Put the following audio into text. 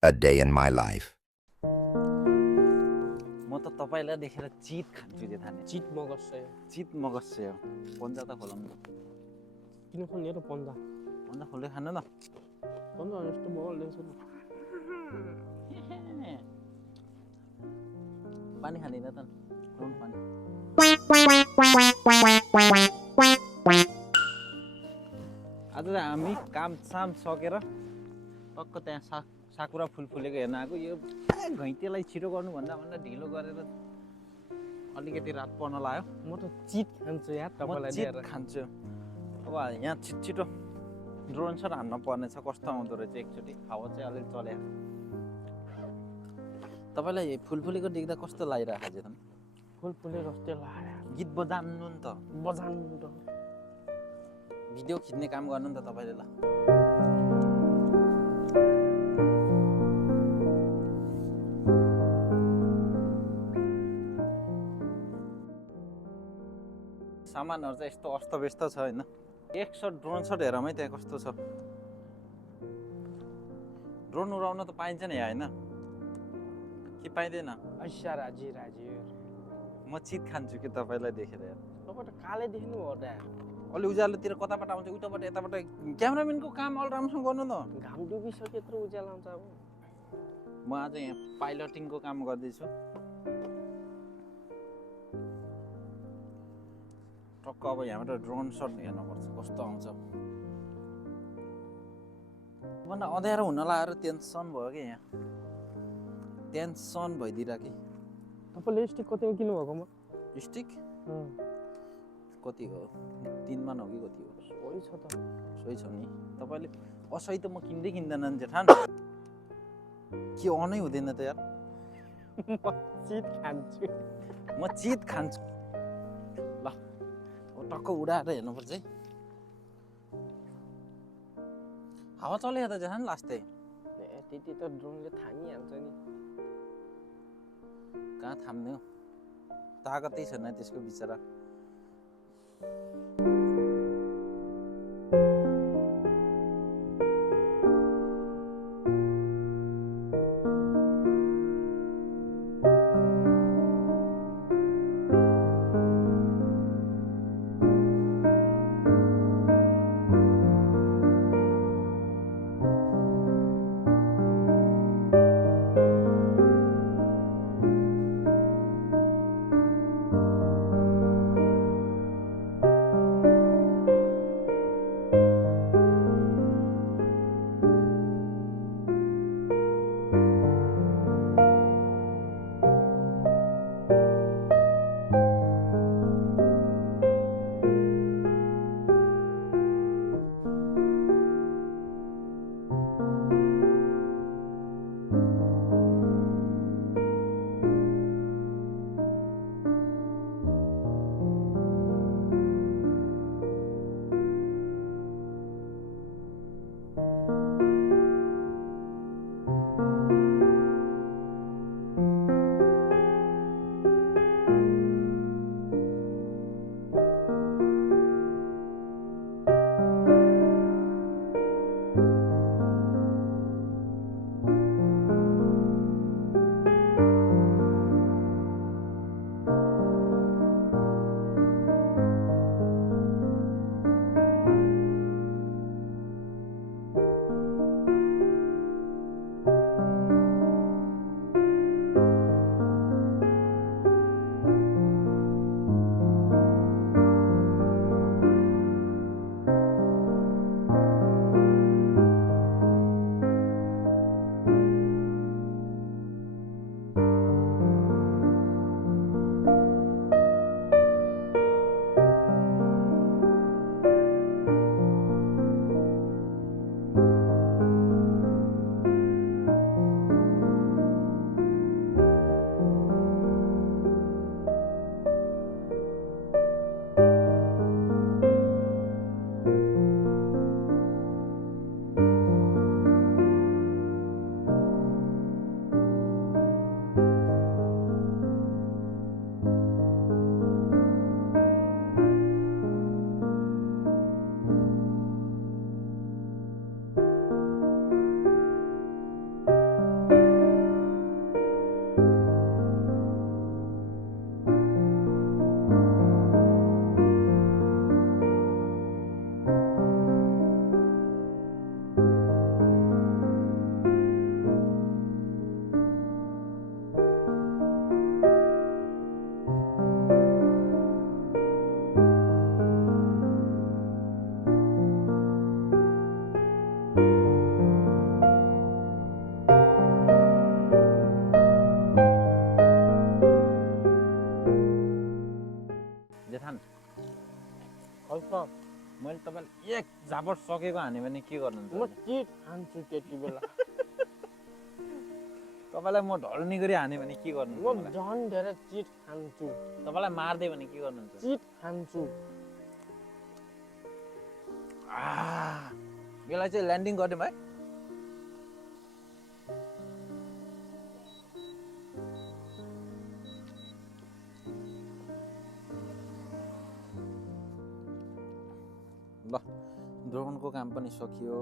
a day in my life. म त तपाईलाई देखेर चित खान्छु जे थाने चित मगस्य चित मगस्य हो पन्जा त खोलाम न किन खोल्ने र पन्जा पन्जा खोल्दै खानु न पन्जा यस्तो बल ल्याउँछ नि पानी खाँदैन त नुन पानी आज त हामी काम साम सकेर टक्क त्यहाँ साकुरा फुल फुलेको हेर्न आएको यो घैँतेलाई छिटो गर्नु भन्दा ढिलो गरेर अलिकति रात पर्न लाग्यो म त चित खान्छु यार तपाईलाई चित खान्छु अब यहाँ छिटो ड्रोन सट हान्न पर्ने छ कस्तो आउँदो रहेछ एकचोटि हावा चाहिँ अलिक चले तपाईलाई फुल फुलेको देख्दा कस्तो लागिरहेको छ त फुल फुले जस्तै लाग्यो गीत बजाउनु नि त बजाउनु त भिडियो खिच्ने काम गर्नु नि त तपाईले ल सामानहरु चाहिँ यस्तो अस्तव्यस्त छ हैन एक शट ड्रोन शट हेरमै त्यहाँ कस्तो छ ड्रोन उडाउन त पाइन्छ नि हैन के पाइदैन अच्छा राजी म चित खान्छु कि तपाईलाई देखेर यार तपाईँ त काले देख्नु हो त अलि उज्यालोतिर कताबाट आउँछ उताबाट यताबाट क्यामेराम्यानको काम अलि राम्रोसँग गर्नु न घाम डुबिसक्यो यत्रो उज्यालो आउँछ अब म आज यहाँ पाइलटिङको काम गर्दैछु टक्क अब यहाँबाट ड्रोन शट हेर्नुपर्छ कस्तो आउँछ भन्दा अँध्यारो हुन लागेर टेन्सन भयो कि यहाँ टेन्सन भइदिरहेको कि तपाईँले स्टिक कतिमा किन्नु भएको म स्टिक कति हो 3 मा हो कि कति हो सही छ त सही छ नि तपाईले असही त म किन्दै किन्दैन नि जेठान के अनै हुँदैन त यार म चित खान्छु ल टक्क उडाएर हेर्नुपर्छ है हावा चल्यो त जेठान लास्टै त्यति त ड्रोनले थामिहाल्छ नि कहाँ थाम्ने हो तागतै छैन त्यसको बिचरा तपाईँले एक झापट सकेको हान्यो भने के गर्नुहुन्छ म चिट खान्छु त्यति बेला तपाईँलाई म ढल्ने गरी हान्यो भने के म गर्नुहुन्छ झन् धेरै चिट खान्छु तपाईँलाई मार्दै भने के गर्नुहुन्छ चिट खान्छु यसलाई चाहिँ ल्यान्डिङ गरिदिउँ है ल ड्रोनको काम पनि सकियो